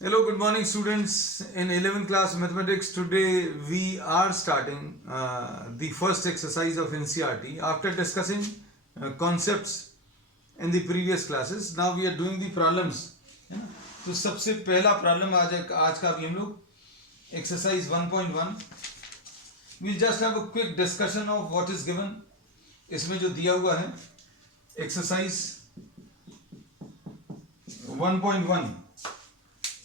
Hello, good morning, students. In 11th class mathematics, today we are starting the first exercise of NCERT. After discussing concepts in the previous classes, now we are doing the problems. है ना? तो सबसे पहला problem आज का अभी हम लोग exercise 1.1. we'll just have a quick discussion of what is given. इसमें जो दिया हुआ है एक्सरसाइज 1.1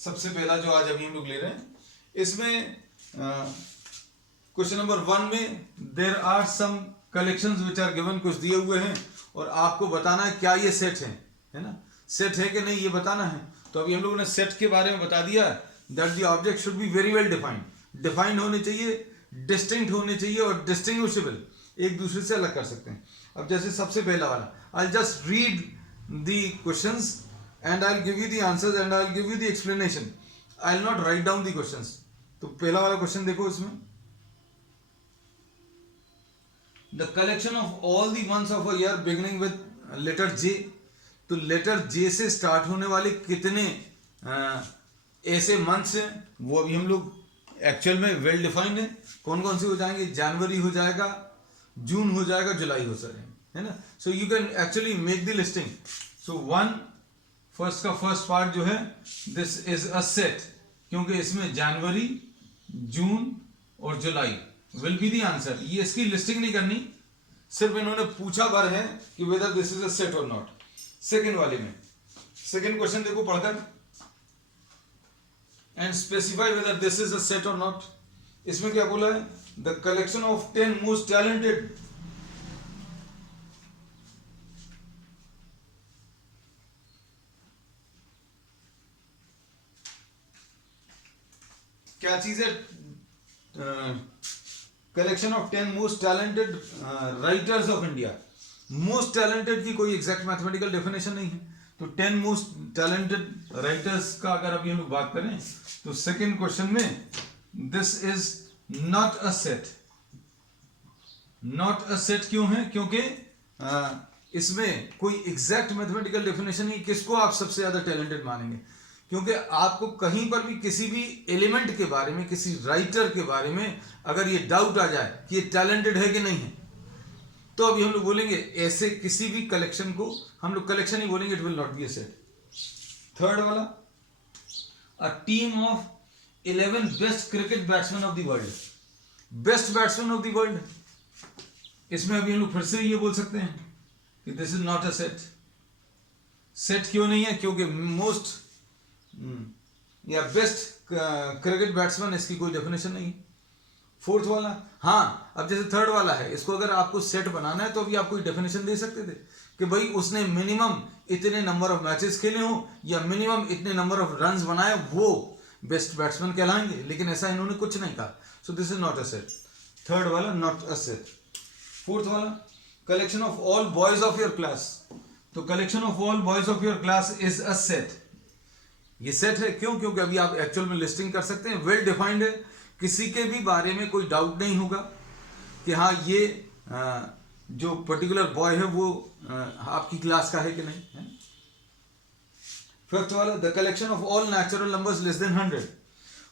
सबसे पहला जो आज अभी हम लोग ले रहे हैं, इसमें क्वेश्चन नंबर 1 में there are some collections which are given, कुछ दिए हुए हैं और आपको बताना है क्या ये सेट है ना, सेट है कि नहीं ये बताना है. तो अभी हम लोगों ने सेट के बारे में बता दिया that the object should be very well defined होने चाहिए, डिस्टिंक्ट होने चाहिए और डिस्टिंग्विशेबल, एक दूसरे से अलग कर सकते हैं. अब जैसे सबसे पहला वाला, आई just read the questions and I'll give you the answers and I'll give you the explanation. I'll not write down the questions. तो पहला वाला क्वेश्चन देखो इसमें, the collection of all the months of a year beginning with letter J. तो letter J से start होने वाले कितने ऐसे मंथ्स हैं वो अभी हम लोग एक्चुअल में वेल डिफाइंड है. कौन कौन से हो जाएंगे, जनवरी हो जाएगा, जून हो जाएगा, जुलाई हो जाएगा, है ना. So you can actually make the listing. So one first का फर्स्ट पार्ट जो है, दिस इज अ सेट, क्योंकि इसमें जनवरी, जून और July will be the answer. ये इसकी लिस्टिंग नहीं करनी, सिर्फ इन्होंने पूछा भर है कि whether this is a set और नॉट. सेकंड वाले में, सेकंड क्वेश्चन देखो पढ़कर, and specify whether this is a set और नॉट. इसमें क्या बोला है, the collection of 10 most talented, क्या चीज है, collection of 10 most talented writers of India. Most talented की कोई एग्जैक्ट मैथमेटिकल डेफिनेशन नहीं है, तो 10 मोस्ट टैलेंटेड राइटर्स का अगर अभी हम लोग बात करें तो सेकंड क्वेश्चन में this is not a set. Not a set क्यों है, क्योंकि इसमें कोई एग्जैक्ट मैथमेटिकल डेफिनेशन नहीं. किसको आप सबसे ज्यादा टैलेंटेड मानेंगे, क्योंकि आपको कहीं पर भी किसी भी एलिमेंट के बारे में, किसी राइटर के बारे में अगर ये डाउट आ जाए कि ये टैलेंटेड है कि नहीं है, तो अभी हम लोग बोलेंगे ऐसे किसी भी कलेक्शन को हम लोग कलेक्शन ही बोलेंगे, it will not be a set. Third वाला, a team of 11 best cricket batsman of the world. Best batsman of the world, इसमें अभी हम लोग फिर से ये बोल सकते हैं कि this is not a set. Set क्यों नहीं है, क्योंकि मोस्ट या बेस्ट क्रिकेट बैट्समैन, इसकी कोई डेफिनेशन नहीं. फोर्थ वाला, हाँ अब जैसे थर्ड वाला है, इसको अगर आपको सेट बनाना है तो अभी आप कोई डेफिनेशन दे सकते थे कि भाई उसने मिनिमम इतने नंबर ऑफ मैचेस खेले हो या मिनिमम इतने नंबर ऑफ रन्स बनाए, वो बेस्ट बैट्समैन कहलाएंगे, लेकिन ऐसा इन्होंने कुछ नहीं कहा. So this is not a set. Third वाला नॉट अ सेट. फोर्थ वाला, collection of all boys of your class. तो collection of all boys of your class is a set. ये सेट है क्यों, क्योंकि अभी आप एक्चुअल में लिस्टिंग कर सकते हैं, वेल डिफाइंड है, किसी के भी बारे में कोई डाउट नहीं होगा कि हाँ ये जो पर्टिकुलर बॉय है वो आपकी क्लास का है कि नहीं है. फिफ्थ वाला, the collection of all natural numbers less than 100.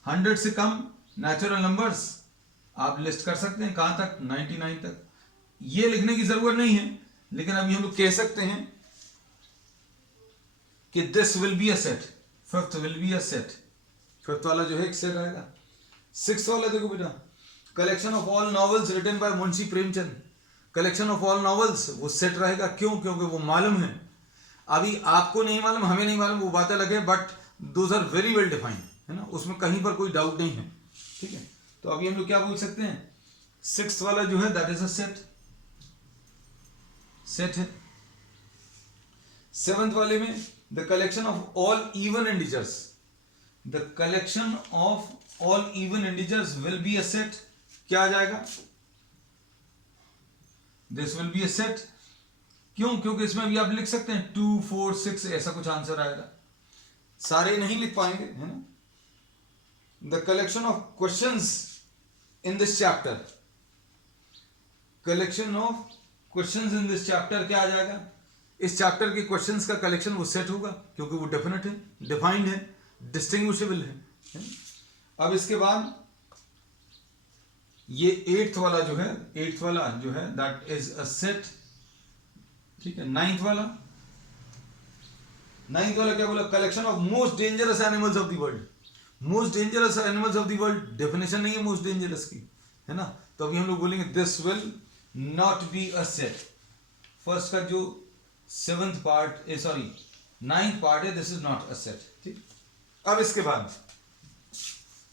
100 से कम नेचुरल नंबर्स आप लिस्ट कर सकते हैं, कहां तक, 99 तक. ये लिखने की जरूरत नहीं है, लेकिन अभी हम लोग कह सकते हैं कि this will B a set. Fifth will be a set. Fifth वाला जो है एक सेट आएगा. सिक्स्थ वाला देखो बेटा, collection of all novels written by Munshi Premchand. Collection of all novels वो सेट रहेगा, क्यों, क्योंकि वो मालूम है. अभी आपको नहीं मालूम, हमें नहीं मालूम, वो बातें अलग है, but those are very well defined, है ना, उसमें कहीं पर कोई डाउट नहीं है. ठीक है, तो अभी हम लोग क्या बोल सकते हैं, सिक्स्थ वाला जो है that is a set. Set है. सेवंथ वाले में, the collection of all even integers. The collection of all even integers will be a set. क्या आ जाएगा, this will B a set. क्यों, क्योंकि इसमें भी आप लिख सकते हैं 2, 4, 6 ऐसा कुछ आंसर आएगा. सारे नहीं लिख पाएंगे, है ना. The collection of questions in this chapter. Collection of questions in this chapter क्या आ जाएगा, इस चैप्टर के क्वेश्चंस का कलेक्शन वो सेट होगा, क्योंकि वो डेफिनेट है, डिफाइंड है, डिस्टिंग्विशेबल है। अब इसके बाद ये एट्थ वाला जो है दैट इज अ सेट, ठीक है। नाइन्थ वाला क्या बोला, collection of most dangerous animals of the world. Most dangerous animals of the world definition नहीं है मोस्ट डेंजरस की, है ना। तो अभी हम लोग बोलेंगे this will not be a set. First का जो सेवंथ पार्ट नाइन्थ पार्ट है, this is not a set, ठीक। अब इसके बाद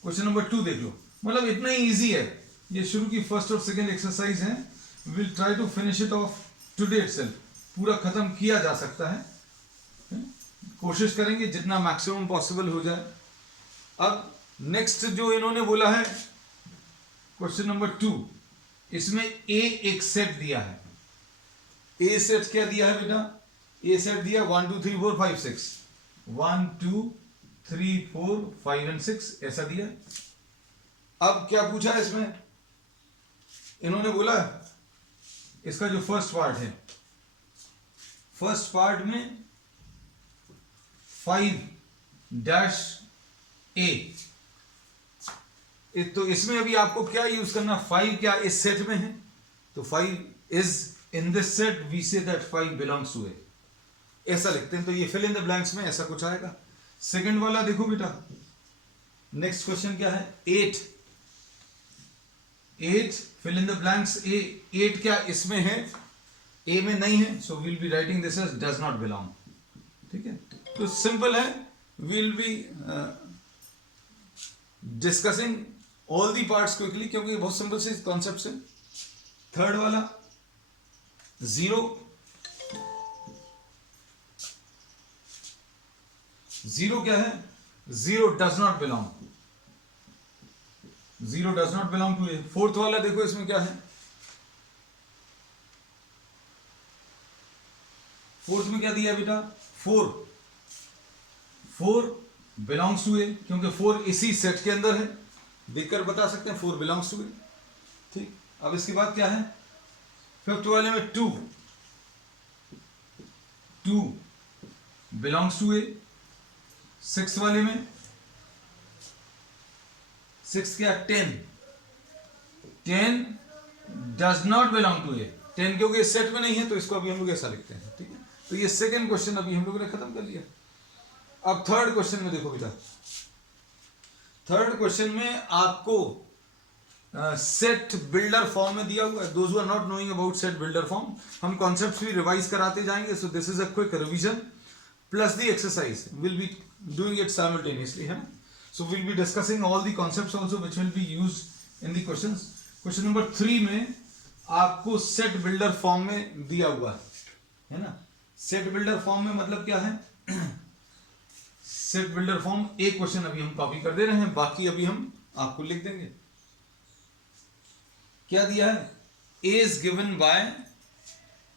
क्वेश्चन नंबर 2 देख लो, मतलब इतना ही इजी है ये, शुरू की फर्स्ट और सेकंड एक्सरसाइज है। Will try to finish it off today itself, पूरा खत्म किया जा सकता है, कोशिश करेंगे जितना मैक्सिमम पॉसिबल हो जाए। अब नेक्स्ट जो इन्होंने बोला है क्वेश्चन नंबर 2, इसमें ए एक सेट दिया है। ए सेट क्या दिया है बेटा, ए सेट दिया 1 2 3 4 5 6, 1 2 3 4 5 and 6 ऐसा दिया। अब क्या पूछा है इसमें, इन्होंने बोला इसका जो फर्स्ट पार्ट है, फर्स्ट पार्ट में 5 - a, तो इसमें अभी आपको क्या यूज करना, 5 क्या इस सेट में है, तो 5 is in this set, we say that 5 belongs to A, ऐसा लिखते हैं। तो ये फिल इन द ब्लैंक्स में ऐसा कुछ आएगा। सेकंड वाला देखो बेटा, नेक्स्ट क्वेश्चन क्या है, 8 फिल इन द ब्लैंक्स। 8 क्या इसमें है, ए में नहीं है, so will be writing this as does not belong, ठीक है। तो सिंपल है, will be discussing all the parts quickly, क्योंकि बहुत सिंपल से कॉन्सेप्ट है। थर्ड वाला 0 क्या है, 0 does not belong, 0 does not belong to A. Fourth वाला देखो इसमें क्या है, फोर्थ में क्या दिया बेटा, 4 बिलोंग्स टू ए, क्योंकि 4 इसी सेट के अंदर है, देखकर बता सकते हैं 4 बिलोंग्स टू ए, ठीक। अब इसके बाद क्या है, फिफ्थ वाले में 2 बिलोंग्स टू ए। सिक्स वाले में 6 क्या, 10 डज नॉट बिलोंग टू ए, 10 क्योंकि इस सेट में नहीं है, तो इसको अभी हम लोग ऐसा लिखते हैं, ठीक है। तो ये सेकंड क्वेश्चन अभी हम लोगों ने खत्म कर लिया। अब थर्ड क्वेश्चन में देखो बेटा, थर्ड क्वेश्चन में आपको सेट बिल्डर फॉर्म में दिया हुआ है। Those who are not knowing about set builder form, हम कॉन्सेप्ट्स भी रिवाइज कराते जाएंगे। So this is a quick revision plus the exercise, will be doing it simultaneously, है। So will be discussing all the concepts also which will be used in the questions. Question number 3 में आपको set builder form में दिया हुआ है ना। Set builder form में मतलब क्या है, सेट बिल्डर फॉर्म एक क्वेश्चन अभी हम कॉपी कर दे रहे हैं, बाकी अभी हम आपको लिख देंगे। क्या दिया है, a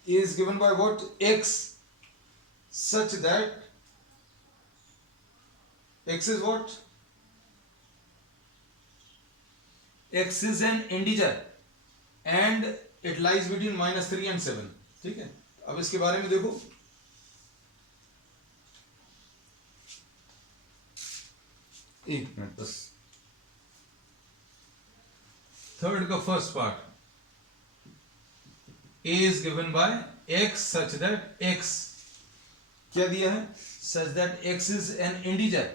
is given by what, x such that x is what, x is an integer and it lies between -3 and 7, ठीक है। अब इसके बारे में देखो, एक मिनट बस। थर्ड का first part, a is given by x such that x क्या दिया है, such that x is an integer,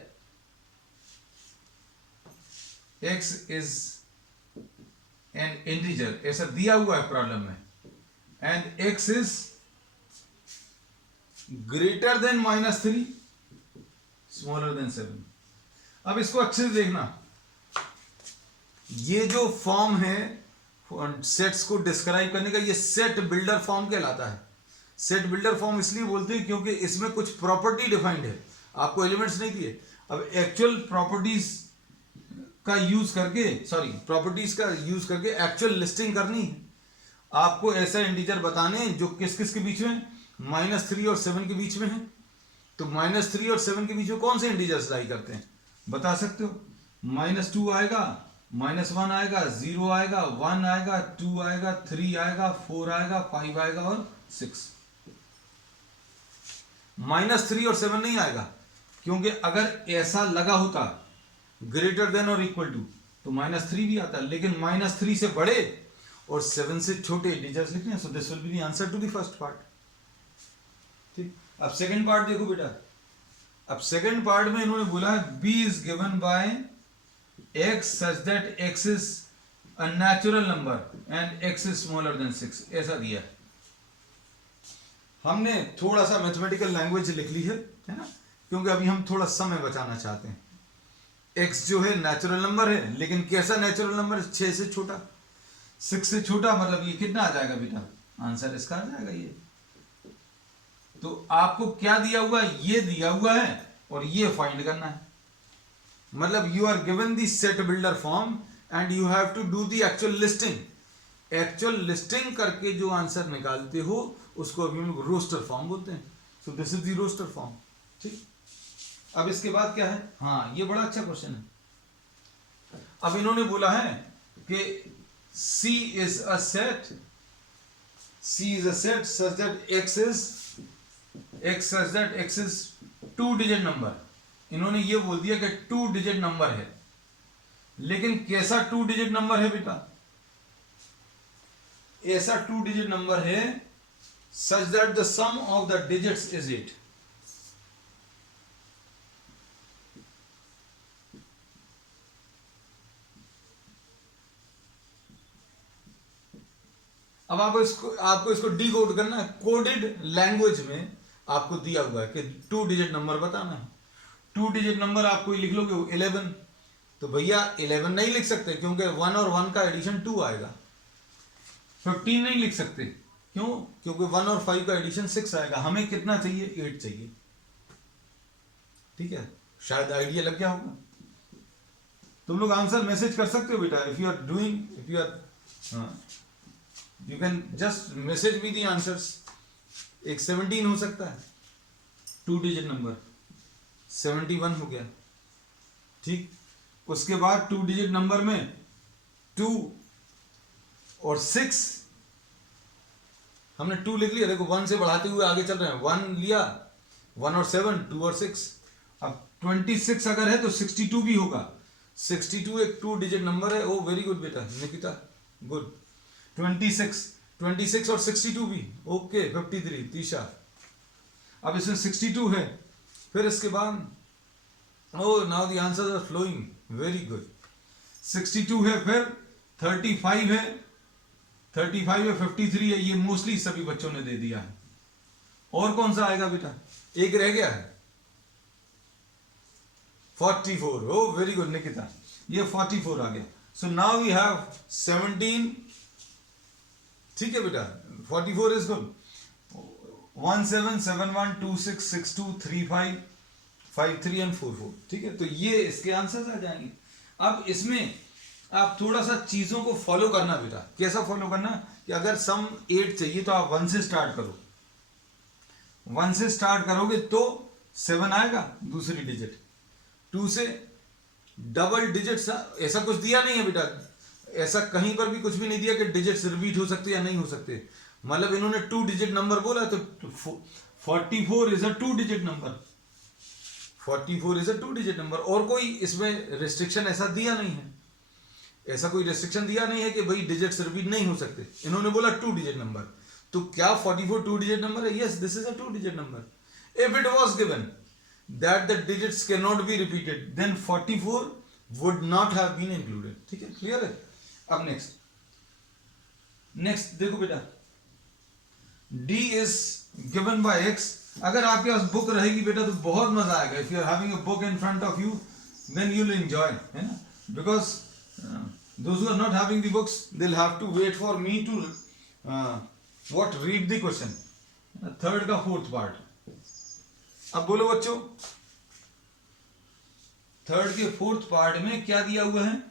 x is an integer ऐसा दिया हुआ है प्रॉब्लम में, and x is greater than -3 smaller than 7। अब इसको अच्छे से देखना, ये जो फॉर्म है सेट्स को डिस्क्राइब करने का, ये सेट बिल्डर फॉर्म कहलाता है। सेट बिल्डर फॉर्म इसलिए बोलते हैं क्योंकि इसमें कुछ प्रॉपर्टी डिफाइंड है, आपको एलिमेंट्स नहीं दिए। अब एक्चुअल प्रॉपर्टीज का यूज करके एक्चुअल लिस्टिंग करनी है। आपको ऐसा इंटीजर बताने जो किस किस के बीच में, -3 और 7 के बीच में है। तो -3 और 7 के बीच में कौन से इंटीजर्स लाई करते हैं, बता सकते हो। -2 आएगा, -1 आएगा, 0 आएगा, 1 आएगा, 2 आएगा, 3 आएगा, 4 आएगा, 5 आएगा और 6। -3 और 7 नहीं आएगा, क्योंकि अगर ऐसा लगा होता ग्रेटर देन और इक्वल टू तो -3 भी आता, लेकिन -3 से बड़े और 7 से छोटे डिजिट्स लिखने हैं, so this will be the answer to the first part. ठीक, अब सेकंड पार्ट देखो बेटा। अब सेकंड पार्ट में इन्होंने बोला है b is given by x such that x is a natural number and x is smaller than 6, ऐसा दिया है। हमने थोड़ा सा मैथमेटिकल लैंग्वेज लिख ली है ना, क्योंकि अभी हम थोड़ा समय बचाना चाहते हैं। x जो है नेचुरल नंबर है, लेकिन कैसा नेचुरल नंबर? 6 से छोटा। 6 से छोटा मतलब ये कितना आ जाएगा बेटा? आंसर इसका आ जाएगा ये। तो आपको क्या दिया हुआ है? ये दिया हुआ है और ये फाइंड करना है। मतलब you are given the set builder form and you have to do the actual listing. Actual listing करके जो आंसर निकालते हो उसको अभी हम लोग रोस्टर फॉर्म बोलते हैं। So this is the roster form. ठीक, अब इसके बाद क्या है? हाँ, ये बड़ा अच्छा क्वेश्चन है। अब इन्होंने बोला है कि C is a set such that x is 2 digit number. इन्होंने ये बोल दिया कि 2 डिजिट नंबर है, लेकिन कैसा 2 डिजिट नंबर है बेटा? ऐसा 2 डिजिट नंबर है such that the sum of the digits is 8। अब आपको इसको डीकोड करना है। कोडेड लैंग्वेज में आपको दिया हुआ है कि 2 डिजिट नंबर बताना है। 2 डिजिट नंबर आप कोई लिख लोगे 11, तो भैया 11 नहीं लिख सकते क्योंकि 1 और 1 का एडिशन 2 आएगा। 15 नहीं लिख सकते, क्यों? क्योंकि 1 और 5 का एडिशन 6 आएगा। हमें कितना चाहिए? 8 चाहिए। ठीक है, शायद आइडिया लग गया होगा। तुम लोग आंसर मैसेज कर सकते हो बेटा। If you are you can just message me the answers. एक 17 हो सकता है 2 डिजिट नंबर, 71 हो गया। ठीक, उसके बाद 2 डिजिट नंबर में 2 और 6, हमने 2 लिख लिया। देखो 1 से बढ़ाते हुए आगे चल रहे हैं। 1 लिया, 1 और 7, 2 और 6। अब 26 अगर है तो 62 भी होगा। 62 एक 2 डिजिट नंबर है। ओ वेरी गुड बेटा निकिता, गुड। 26 और 62 भी ओके। 53 तीशा। अब इसमें 62 है, फिर इसके बाद oh now the answers are flowing, very good. 62 है, फिर 35 है, 53 है। ये मोस्टली सभी बच्चों ने दे दिया है। और कौन सा आएगा बेटा? एक रह गया है 44। ओ वेरी गुड निकिता, ये 44 आ गया। So now we have 17। ठीक है बेटा, 44 इज गुड। 177126623553 एंड 44। ठीक है, तो ये इसके आंसर्स आ जाएंगे। अब इसमें आप थोड़ा सा चीजों को फॉलो करना बेटा। कैसा फॉलो करना? कि अगर सम 8 चाहिए तो आप 1 से स्टार्ट करो। 1 से स्टार्ट करोगे तो 7 आएगा दूसरी डिजिट। 2 से डबल डिजिट, ऐसा कुछ दिया नहीं है बेटा। ऐसा कहीं पर भी कुछ भी नहीं दिया कि डिजिट्स रिपीट हो सकते या नहीं हो सकते। मतलब इन्होंने 2 डिजिट नंबर बोला तो 44 is a 2 digit number. 44 is a 2 digit number. और कोई इसमें रिस्ट्रिक्शन ऐसा दिया नहीं है। ऐसा कोई रिस्ट्रिक्शन दिया नहीं है कि भाई डिजिट्स रिपीट नहीं हो सकते। इन्होंने बोला 2 डिजिट नंबर। तो क्या 44 2 डिजिट नंबर है? Yes, this is a 2 digit number. If it was given that the digits can not be repeated then 44 would not have been included. ठीक है, क्लियर है? अब नेक्स्ट देखो बेटा, d is given by x। अगर आपके पास book रहेगी बेटा तो बहुत मजा आएगा। If you are having a book in front of you then you will enjoy, है ना? Because those who are not having the books they will have to wait for me to what read the question. Third का 4th part. अब बोलो बच्चों, third के 4th part में क्या दिया हुआ है?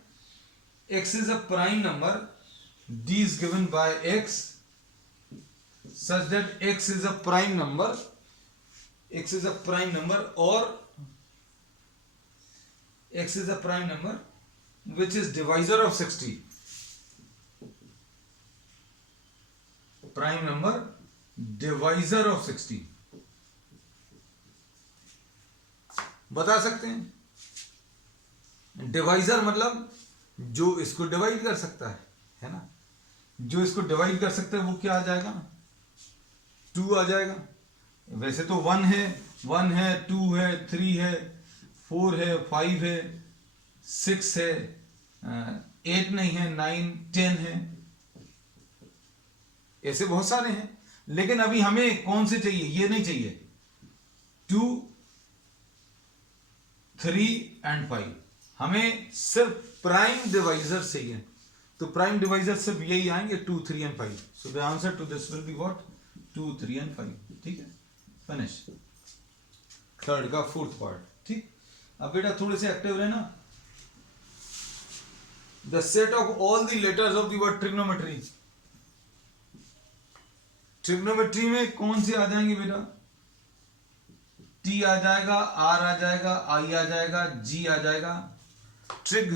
x is a prime number, d is given by x such that x is a prime number, or x is a prime number which is divisor of 60. Prime number divisor of 60 बता सकते हैं। Divisor मतलब जो इसको divide कर सकता है ना, जो इसको डिवाइड कर सकता है वो क्या आ जाएगा, 2 आ जाएगा। वैसे तो 1 है, 2 है, 3 है, 4 है, 5 है, 6 है, 8 नहीं है, 9 10 है, ऐसे बहुत सारे हैं। लेकिन अभी हमें कौन से चाहिए, ये नहीं चाहिए, 2 3 एंड 5, हमें सिर्फ प्राइम डिवाइजर चाहिए। तो प्राइम डिवाइजर सिर्फ यही आएंगे, 2 3 and 5। So the answer to this will be what, 2 3 and 5। ठीक है, फिनिश। थर्ड का फोर्थ पार्ट। ठीक, अब बेटा थोड़े से एक्टिव रहना। The set of all the letters of the word trigonometry. Trigonometry में कौन से आ जाएंगे बेटा, टी आ जाएगा, आर आ जाएगा, आई आ जाएगा, जी आ जाएगा। ट्रिग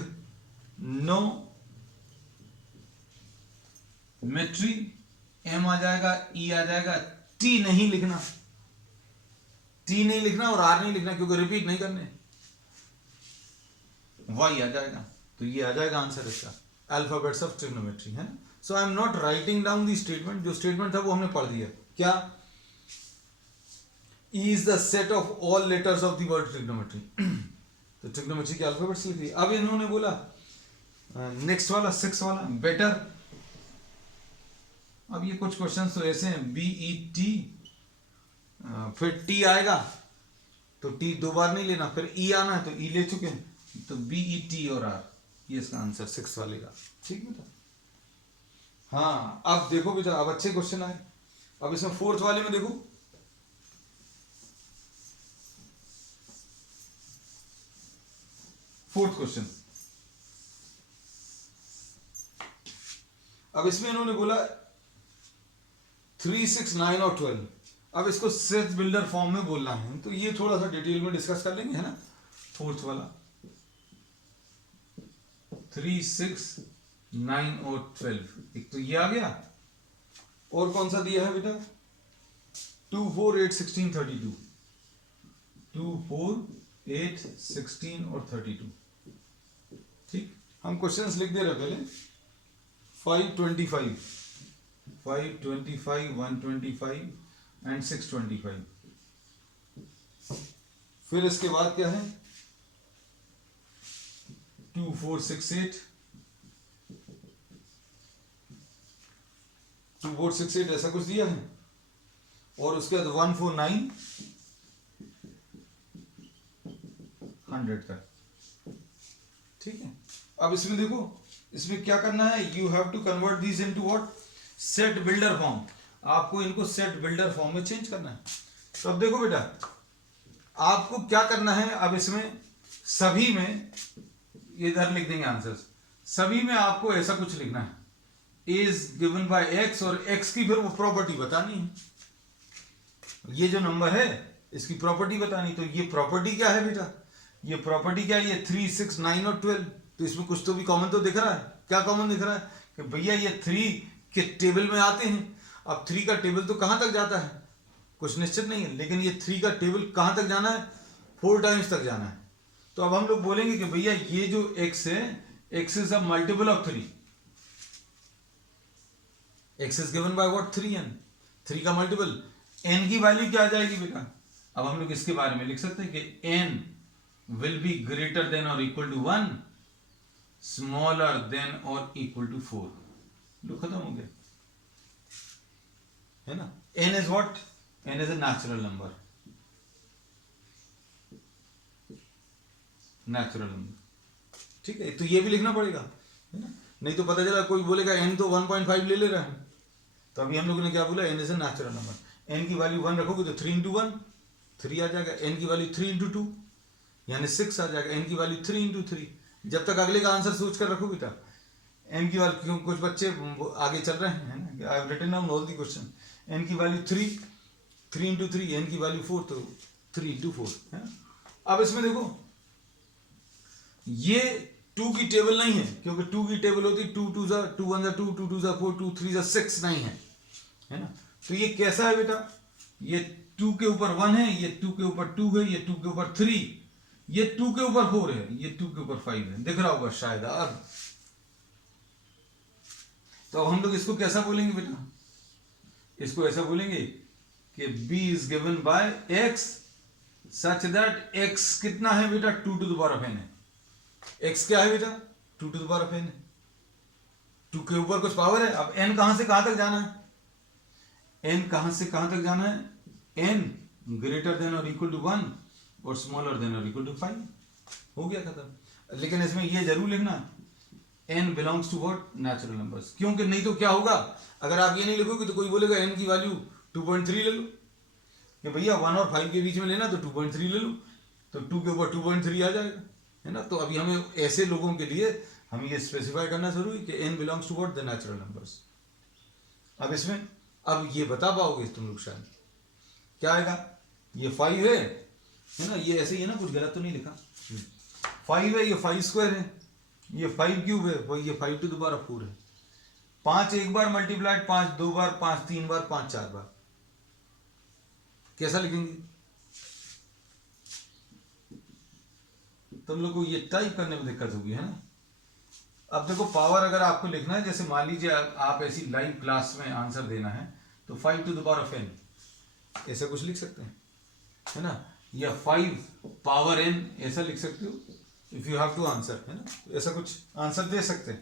नो मेट्री, एम आ जाएगा, ई आ जाएगा। टी नहीं लिखना, टी नहीं लिखना और आर नहीं लिखना, क्योंकि रिपीट नहीं करने। वाई आ जाएगा, तो ये आ जाएगा आंसर इसका, अल्फाबेट्स ऑफ ट्रिग्नोमेट्री, है ना। So I am not writing down the statement, जो स्टेटमेंट था वो हमने पढ़ दिया। क्या, E is the set of all letters of the word trigonometry। तो ट्रिग्नोमेट्री के अल्फाबेट्स लिख दिए। अब इन्होंने बोला नेक्स्ट वाला 6 वाला, बेटर। अब ये कुछ क्वेश्चंस तो ऐसे हैं, BET, फिर T आएगा तो T 2 बार नहीं लेना, फिर E आना है तो E ले चुके हैं, तो BET और R, ये इसका आंसर 6 वाले का। ठीक बेटा, हाँ। अब देखो बेटा, अब अच्छे क्वेश्चन आए। अब इसमें फोर्थ वाले में देखो, फोर्थ क्वेश्चन। अब इसमें इन्होंने बोला 3 6 9 और 12। अब इसको सेट बिल्डर फॉर्म में बोलना है, तो ये थोड़ा सा डिटेल में डिस्कस कर लेंगे, है ना। फोर्थ वाला 3 6 9 और 12, एक तो ये आ गया, और कौन सा दिया है बेटा, 2 4 8 16 32, 2 4 8 16 और 32। ठीक, हम क्वेश्चंस लिख दे रहे पहले। 525 125 एंड 625। फिर इसके बाद क्या है, 2 4 6 8, 2 4 6 8 ऐसा कुछ दिया है, और उसके बाद 1 4 9 100 तक। ठीक है, अब इसमें देखो, इसमें क्या करना है, you have to convert this into what, set builder form. आपको इनको सेट बिल्डर फॉर्म में चेंज करना है। तो अब देखो बेटा, आपको क्या करना है, अब इसमें सभी में इधर लिख देंगे आंसर्स, सभी में आपको ऐसा कुछ लिखना है, इज गिवन बाय एक्स, और एक्स की फिर वो प्रॉपर्टी बतानी है। ये जो नंबर है इसकी प्रॉपर्टी बतानी, तो ये प्रॉपर्टी क्या है बेटा, ये प्रॉपर्टी क्या है, ये 3 6 9 और 12। तो इसमें कुछ तो भी कॉमन तो दिख रहा है। क्या कॉमन दिख रहा है कि भैया ये 3 के टेबल में आते हैं। अब 3 का टेबल तो कहां तक जाता है, कुछ निश्चित नहीं है, लेकिन ये 3 का टेबल कहां तक जाना है, 4 टाइम्स तक जाना है। तो अब हम लोग बोलेंगे कि भैया ये जो x है, x is a multiple of 3, x is given by what, 3n, 3 का मल्टीपल। n की वैल्यू क्या आ जाएगी बेटा, अब हम लोग इसके बारे में लिख सकते हैं कि n will be greater than or equal to 1, smaller than or equal to 4। लो खत्म हो गया, है ना। n is what, n is a natural number, natural number। ठीक है, तो ये भी लिखना पड़ेगा, है ना, नहीं तो पता चला कोई बोलेगा n तो 1.5 ले रहा है। तो अभी हम लोगों ने क्या बोला, n is a natural number, n की वैल्यू 1 रखोगे तो 3 into 1 3 आ जाएगा, n की वैल्यू 3 into 2 यानी 6 आ जाएगा, n की वैल्यू 3 into 3। जब तक अगले का आंसर सोच कर रखो बेटा, n की वैल्यू, क्यों कुछ बच्चे आगे चल रहे हैं ना, I have written down all the question. n की वैल्यू 3 into 3, n की वैल्यू 4, तो 3 into 4 है। अब इसमें देखो, ये 2 की टेबल नहीं है, क्योंकि 2 की टेबल होती 2 2 जा 2 1 जा 2 2 2 जा 4 2 3 जा 6 नहीं है, है ना। तो ये कैसा है बेटा, ये 2 के ऊपर 1 है, ये 2 के ऊपर 2 है, ये 2 के ऊपर 3, ये 2 के ऊपर 4 है, ये 2 के ऊपर 5 है, दिख रहा होगा शायद। अब तो हम लोग इसको कैसा बोलेंगे बेटा, इसको ऐसा बोलेंगे कि b is given by x such that x कितना है बेटा, 2 to the power of n है। x क्या है बेटा, 2 to the power of n है, 2 के ऊपर कुछ पावर है। अब n कहां से कहां तक जाना है, n कहां से कहां तक जाना है, n ग्रेटर देन और इक्वल टू 1 और स्मॉलर देन और इक्वल टू 5, हो गया खत्म। लेकिन इसमें ये जरूर लिखना n belongs to what, natural numbers, क्योंकि नहीं तो क्या होगा, अगर आप ये नहीं लिखोगे तो कोई बोलेगा n की वैल्यू 2.3 ले लो, कि भैया 1 और 5 के बीच में लेना तो 2.3 ले लो, तो 2 के ऊपर 2.3 आ जाएगा, है ना। तो अभी हमें ऐसे लोगों के लिए हमें ये स्पेसिफाई करना जरूरी कि n belongs to what, the natural numbers. अब इसमें अब ये बता पाओगे तुम लोग शायद, क्या आएगा, ये 5 है ना, ये ऐसे ही है ना, कुछ गलत तो नहीं लिखा, 5 है, ये 5 स्क्वायर है, ये 5 क्यूब है, वो ये 5 टू द पावर ऑफ 4 है, 5 एक बार मल्टीप्लाइड, 5 2 बार, 5 3 बार, 5 4 बार, कैसा लिखेंगे तुम लोग को, ये टाइप करने में दिक्कत होगी, है ना। अब देखो पावर अगर आपको लिखना है, जैसे मान लीजिए आप ऐसी लाइव क्लास में आंसर देना है तो 5 to the power of n ऐसा कुछ लिख सकते हैं, है ना, या 5 पावर n ऐसा लिख सकते हो, if you have to answer, है ना, तो ऐसा कुछ आंसर दे सकते हैं।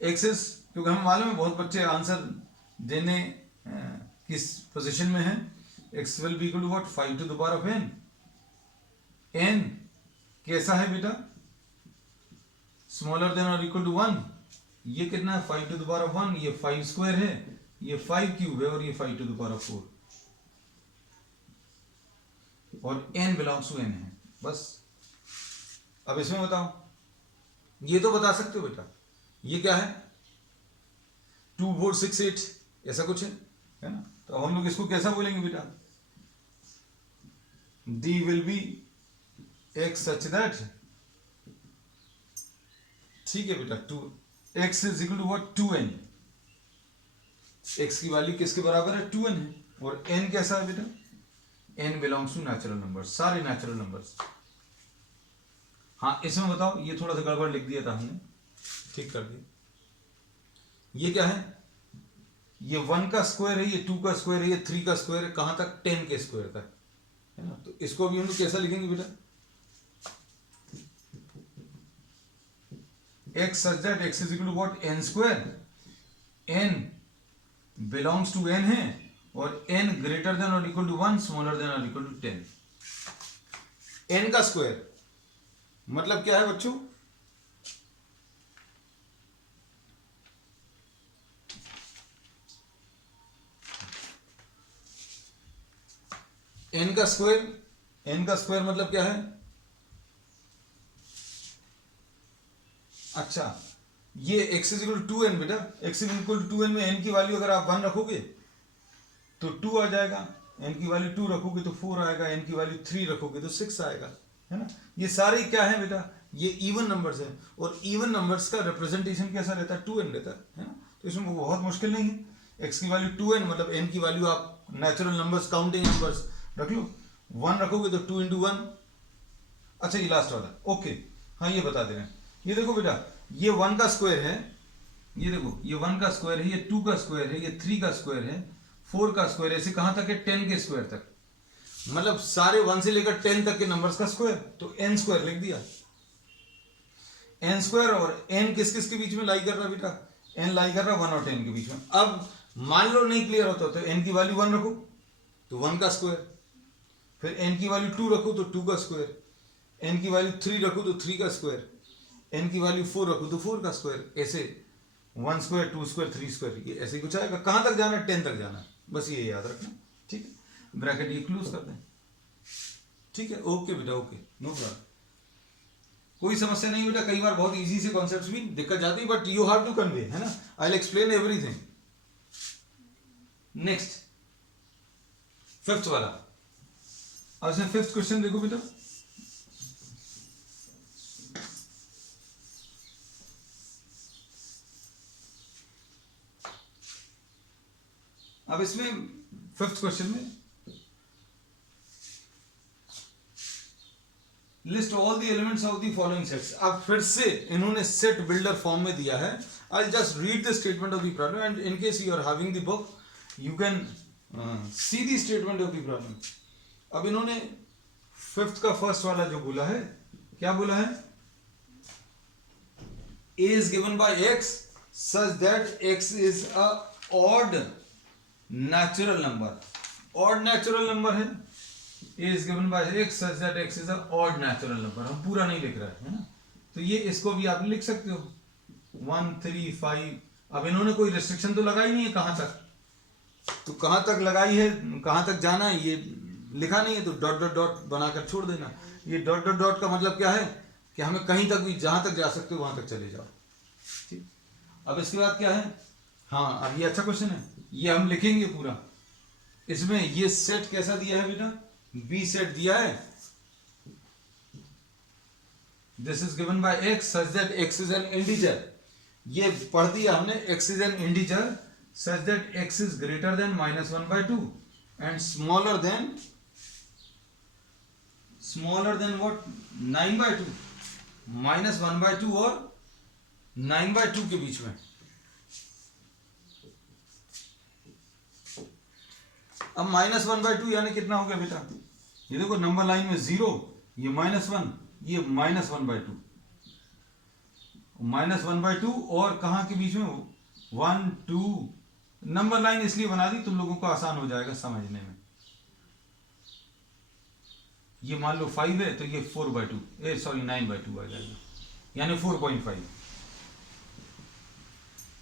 एक्सेस, क्योंकि हमें मालूम है बहुत बच्चे आंसर देने किस पोजीशन में हैं, x will be equal to what, 5 to the power of n, n कैसा है बेटा, स्मॉलर देन और इक्वल टू 1, ये कितना है 5 टू द पावर ऑफ 1, ये 5 स्क्वायर है, ये 5 क्यूब है और ये 5 टू द पावर ऑफ 4, और n बिलोंग्स टू n है, बस। अब इसमें बताओ, ये तो बता सकते हो बेटा, ये क्या है 2 4 6 8 ऐसा कुछ है ना। तो हम लोग इसको कैसा बोलेंगे बेटा, d will be x such that, ठीक है बेटा, 2 x is equal to what, 2n, x की वैल्यू किसके बराबर है, 2n है, और n कैसा है बेटा, n belongs to natural numbers, सारे नेचुरल नंबर्स। हाँ इसमें बताओ, ये थोड़ा सा गड़बड़ लिख दिया था हमने, ठीक कर दिया। ये क्या है, ये 1 का स्क्वायर है, ये 2 का स्क्वायर है, ये 3 का स्क्वायर है, कहां तक, 10 के स्क्वायर तक, है ना। तो इसको अभी हम लोग कैसा लिखेंगे बेटा, x such that x is equal to what, n square, n belongs to n है, और n greater than or equal to 1, smaller than or equal to 10, n का स्क्वायर मतलब क्या है बच्चों, n का स्क्वायर मतलब क्या है, अच्छा ये x is equal to 2n बेटा, x is equal to 2n में n की वैल्यू अगर आप 1 रखोगे तो 2 आ जाएगा, n की वैल्यू 2 रखोगे तो 4 आएगा, n की वैल्यू 3 रखोगे तो 6 आएगा, है ना। ये सारे क्या है बेटा, ये इवन नंबर्स है, और इवन नंबर्स का रिप्रेजेंटेशन कैसा रहता है, 2n रहता है ना। तो इसमें बहुत मुश्किल नहीं है, x की वैल्यू 2n मतलब n की वैल्यू आप नेचुरल नंबर्स, काउंटिंग नंबर्स रख लो, 1 रखोगे तो 2 into 1, अच्छा ये लास्ट वाला, ओके हाँ ये बता दे रहे हैं, ये देखो बेटा, ये 1 का स्क्वायर है, ये देखो ये 1 का स्क्वायर है, ये 2 का स्क्वायर है, ये 3 का स्क्वायर है, 4 का स्क्वायर, ऐसे कहां तक है, 10 के स्क्वायर तक, मतलब सारे 1 से लेकर 10 तक के नंबर्स का स्क्वायर, तो n स्क्वायर लिख दिया, n स्क्वायर, और n किस किस के बीच में लाई कर रहा है बेटा, n लाई कर रहा है 1 और 10 के बीच में। अब मान लो नहीं क्लियर होता तो n की वैल्यू 1 रखो तो 1 का स्क्वायर, फिर n की वैल्यू 2 रखो तो 2 का स्क्वायर, n की वैल्यू 3 रखो तो 3 का स्क्वायर, n की वैल्यू 4 रखो तो 4 का स्क्वायर, ऐसे 1 स्क्वायर 2 स्क्वायर 3 स्क्वायर, ये ऐसे ही कुछ आएगा। कहां तक जाना है, 10 तक जाना है, बस ये याद रखना, ठीक है। ब्रैकेट ये क्लोज कर दें, ठीक है, ओके बेटा, ओके नो प्रॉब्लम, कोई समस्या नहीं बेटा। कई बार बहुत इजी से कॉन्सेप्ट्स भी दिक्कत जाती है, but you have to convey, है ना, I will explain everything. Next 5th वाला, अब इसमें 5th क्वेश्चन देखो बेटा, अब इसमें 5th क्वेश्चन में list all the elements of the following sets. अब फिर से इन्होंने सेट बिल्डर फॉर्म में दिया है। I just read the statement of the problem and in case you are having the book you can see the statement of the problem. अब इन्होंने fifth का फर्स्ट वाला जो बोला है, क्या बोला है? A is given by x such that x is a odd natural number. Odd natural number है। A is given by x such that x is a odd natural number। हम पूरा नहीं लिख रहे हैं ना, तो ये इसको भी आप लिख सकते हो 1 3 5। अब इन्होंने कोई रिस्ट्रिक्शन तो लगाई नहीं है कहां तक, तो कहां तक लगाई है, कहां तक जाना है ये लिखा नहीं है, तो डॉट डॉट डॉट बनाकर छोड़ देना। ये डॉट डॉट डॉट का मतलब क्या है कि हमें कहीं तक भी, जहां तक जा सकते हो वहां तक चले जाओ। ठीक, अब इसके बाद क्या है? हाँ, अब ये अच्छा क्वेश्चन है, ये हम लिखेंगे पूरा। इसमें ये सेट कैसा दिया है बेटा? बी सेट दिया है। This is given bye x such that x is an integer. ये पढ़ दिया हमने, x is an integer such that x is greater than -1/2 and smaller than what? 9/2। -1/2 और 9/2 के बीच में। अब -1/2 यानी कितना हो गया बेटा? ये देखो नंबर लाइन में 0, ये -1, ये -1/2, -1/2 और कहां के बीच में? 1 2। नंबर लाइन इसलिए बना दी तुम लोगों को आसान हो जाएगा समझने में। ये मान लो 5 है तो ये 4/2 सॉरी 9/2 आ जाएगा, यानी 4.5।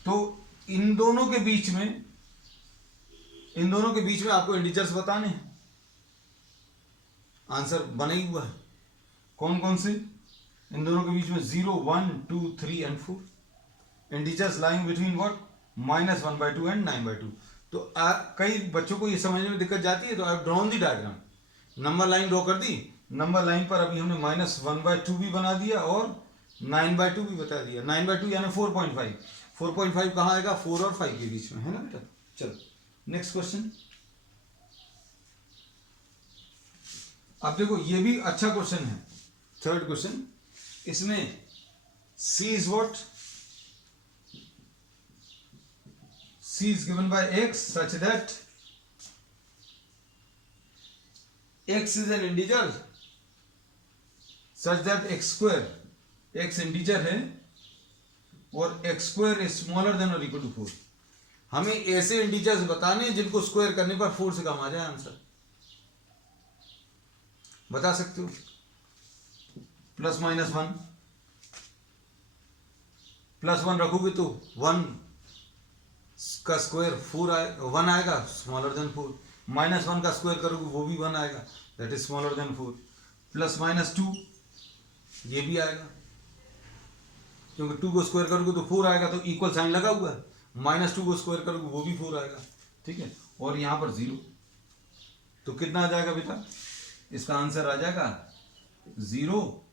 तो इन दोनों के बीच में आपको इंटीजर्स बताने हैं। आंसर बना ही हुआ है। कौन कौन से? इन दोनों के बीच में 0 1 2 3 and 4 integers lying between what? -1/2 and 9/2। तो कई बच्चों को ये समझने में दिक्कत जाती है, तो आई drawn the diagram, number line draw कर दी। नंबर लाइन पर अभी हमने -1/2 भी बना दिया और 9/2 भी बता दिया। 9/2 यानी 4.5। 4.5 कहाँ आएगा? 4 और 5 के बीच में, है ना बेटा? चलो नेक्स्ट क्वेश्चन। अब देखो ये भी अच्छा क्वेश्चन है, थर्ड क्वेश्चन। इसमें C is what? C is given by x such that x is an integer such that x square, x integer है और x square is smaller than or equal to 4। हमें ऐसे integers बताने जिनको square करने पर 4 से कम आ जाए आंसर। बता सकते हो? +-1, +1 रखोगे तो 1 का स्क्वायर 1 आएगा, स्मॉलर देन 4। -1 का स्क्वायर करोगे वो भी 1 आएगा, दैट इज स्मॉलर देन 4। +-2 ये भी आएगा, क्योंकि 2 को स्क्वायर करोगे तो 4 आएगा, तो इक्वल साइन लगा हुआ है। -2 को स्क्वायर करोगे वो भी 4 आएगा, ठीक है। और यहां पर 0, तो कितना आ जाएगा बेटा? इसका आंसर आ जाएगा 0,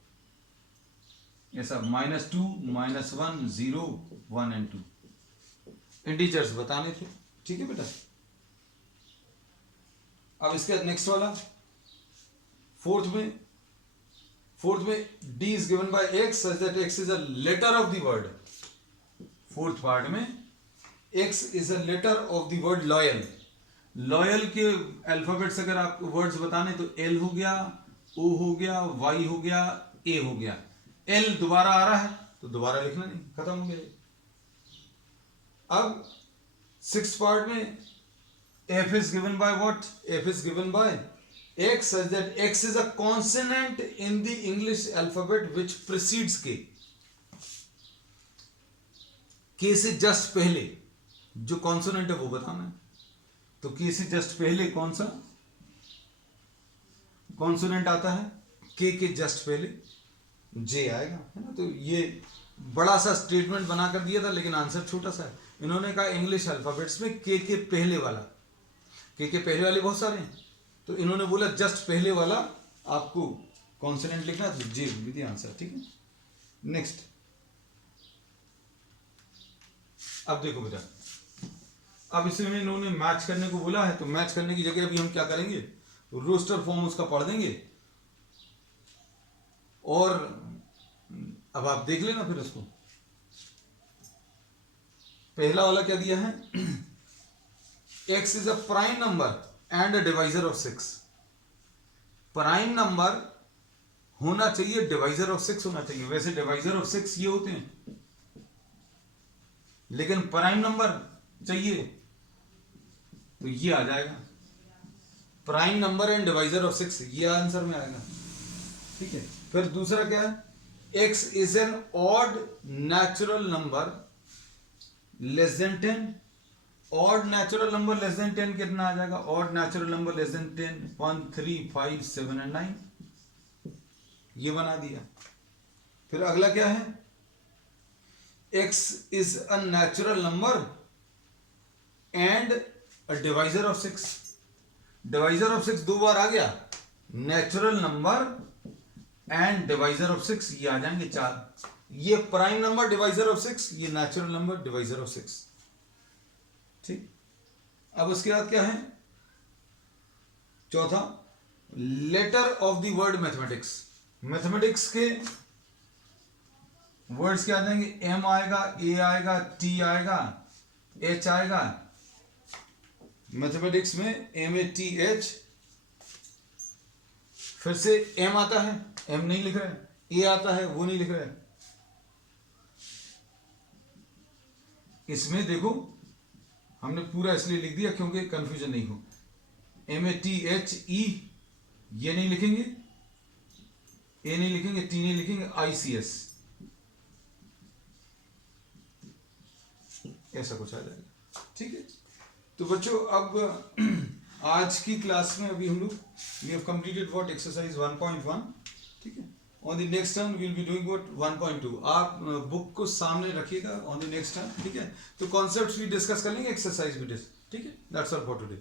ऐसा -2 -1 0 1 एंड 2 इंटीजर्स बताने थे, ठीक है बेटा। अब इसके नेक्स्ट वाला फोर्थ में D is given by x such that x is a letter of the word। Fourth part में x is a letter of the word loyal। Loyal के अल्फाबेट्स अगर आपको वर्ड्स बताने तो L हो गया, O हो गया, Y हो गया, A हो गया। L दोबारा आ रहा है तो दोबारा लिखना नहीं, खत्म हो गया। अब सिक्स्थ पार्ट में f is given by what? f is given by x such that x is a consonant in the English alphabet which precedes k। k से जस्ट पहले जो कॉन्सोनेंट है वो बताना है। तो k से जस्ट पहले कौन सा कॉन्सोनेंट आता है? k के जस्ट पहले j आएगा, है ना। तो ये बड़ा सा स्टेटमेंट बनाकर दिया था, लेकिन आंसर छोटा सा है। इन्होंने कहा इंग्लिश अल्फाबेट्स में k के पहले वाला, k के पहले वाले बहुत सारे हैं, तो इन्होंने बोला जस्ट पहले वाला आपको कॉन्सोनेंट लिखना, तो जे विद द आंसर, ठीक है। नेक्स्ट, अब देखो बेटा, अब इसमें इन्होंने मैच करने को बोला है, तो मैच करने की जगह अभी हम क्या करेंगे? रोस्टर फॉर्म उसका पढ़ देंगे और अब आप देख लेना फिर उसको। पहला वाला क्या दिया है, x is a prime number and a divisor of 6। Prime number होना चाहिए, डिवाइजर ऑफ 6 होना चाहिए। वैसे डिवाइजर ऑफ 6 ये होते हैं, लेकिन प्राइम नंबर चाहिए तो ये आ जाएगा, prime number and divisor of 6, ये आंसर में आएगा। ठीक है, फिर दूसरा क्या है, x is an odd natural number less than 10। Odd natural number less than 10 कितना आ जाएगा, odd natural number less than 10 1 3 5 7 and 9, ये बना दिया। फिर अगला क्या है, x is a natural number and a divisor of 6। Divisor of 6 दो बार आ गया, natural number and divisor of 6, ये आ जाएंगे 4। ये प्राइम नंबर डिवाइजर ऑफ 6, ये नेचुरल नंबर डिवाइजर ऑफ 6। ठीक, अब उसके बाद क्या है, चौथा, letter of the word mathematics. Mathematics के वर्ड्स क्या आ जाएंगे, एम आएगा, ए आएगा, टी आएगा, एच आएगा। मैथमेटिक्स में एम ए टी एच, फिर से एम आता है, एम नहीं लिख रहे, ए आता है, वो नहीं लिख रहे। इसमें देखो हमने पूरा इसलिए लिख दिया क्योंकि कंफ्यूजन नहीं हो। M A T H E ये नहीं लिखेंगे, ए नहीं लिखेंगे, टी नहीं लिखेंगे, आई सी एस, ऐसा कुछ आ जाएगा। ठीक है, तो बच्चों अब आज की क्लास में अभी हम लोग we have completed what exercise 1.1। ठीक है, on the next term we will be doing what 1.2। आप बुक को सामने रखिएगा ऑन द नेक्स्ट टर्म। ठीक है, तो कॉन्सेप्ट्स भी डिस्कस कर लेंगे, एक्सरसाइज भी ठीक है, दैट्स ऑल फॉर टुडे।